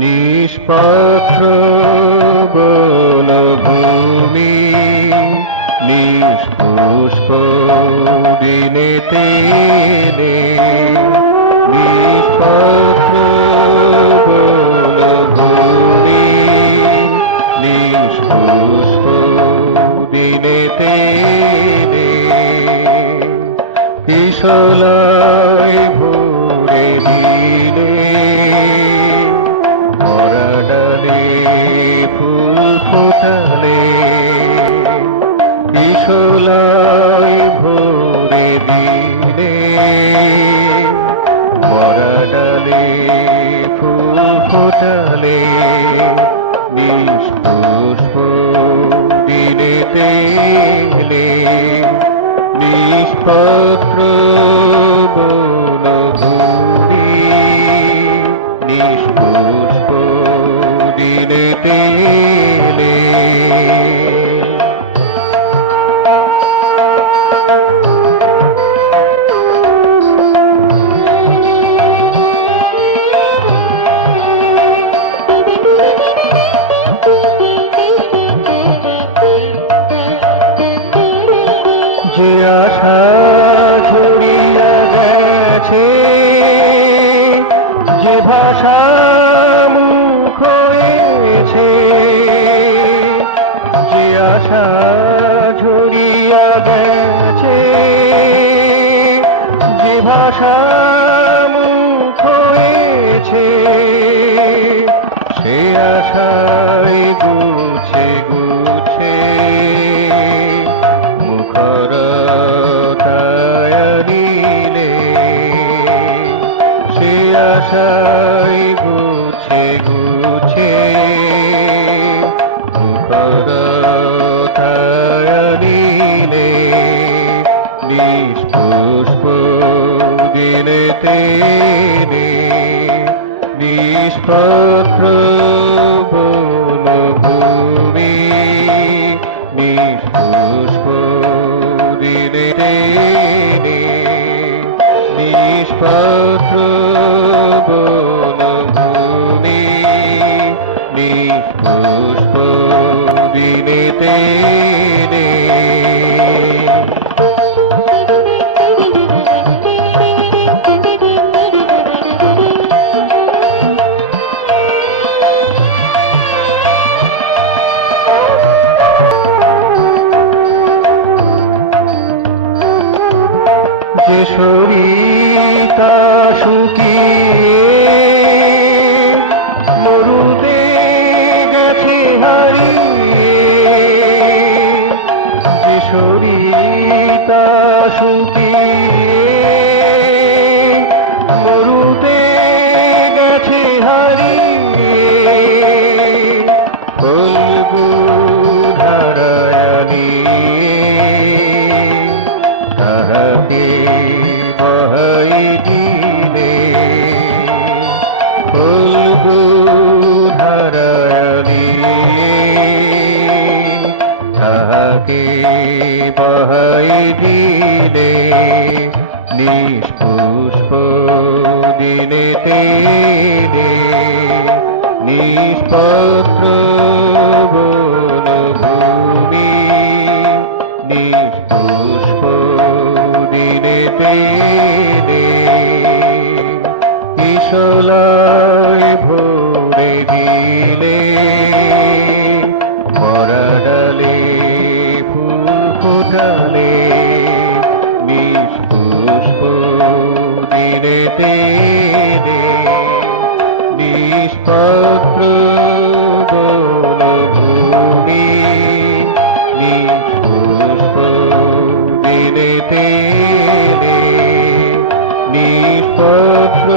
নিষ্পাত্র বনভূমি নিষ্পুষ্প দিনেতে নিষ্পাত্র বনভূমি নিষ্পুষ্প দিনেতে কিশলায় ভরে দিলে ফুল ফোটালে কিশলায় ভরে দিলে মরা ডালে ফুল ফোটালে নিষ্পুষ্প দিনেতে নিষ্পত্র বনভূমি নিষ্পুষ্প দিনেতে যে আশা ছড়িয়া গেছে যে ভাষা মুখ হয়েছে যে আশা ছড়িয়া গেছে যে ভাষা মুখ হয়েছে সে আশায় গুছে গুছে আশায় গুছে গুছে মুখরতায়নিলে নিষ্পুষ্প দিনেতে নিষ্পত্র বনভূমি নিষ্পুষ্প দিনেতে নিষ্পত্র বনভূমি নিষ্পুষ্প দিনেতে যে সরিতা শুকিয়ে মরুতে গেছে হারিয়ে যে সরিতা শুকিয়ে মরুতে গেছে হারিয়ে ফলগু ধারায়ানি তাহাকে বহাই দিলে ফলগু ধারায়ানি তাহাকে বহাই দিলে নিষ্পুষ্প দিনেতে নিষ্পত্র বনভূমি নিষ্পুষ্প দিনেতে কিশলায় ভরে দিলে মরা ডালে ফুল ফোটালে নিষ্পুষ্প দিনেতে নিষ্পত্র বনভূমি নিষ্পুষ্প দিনেতে নিষ্পত্র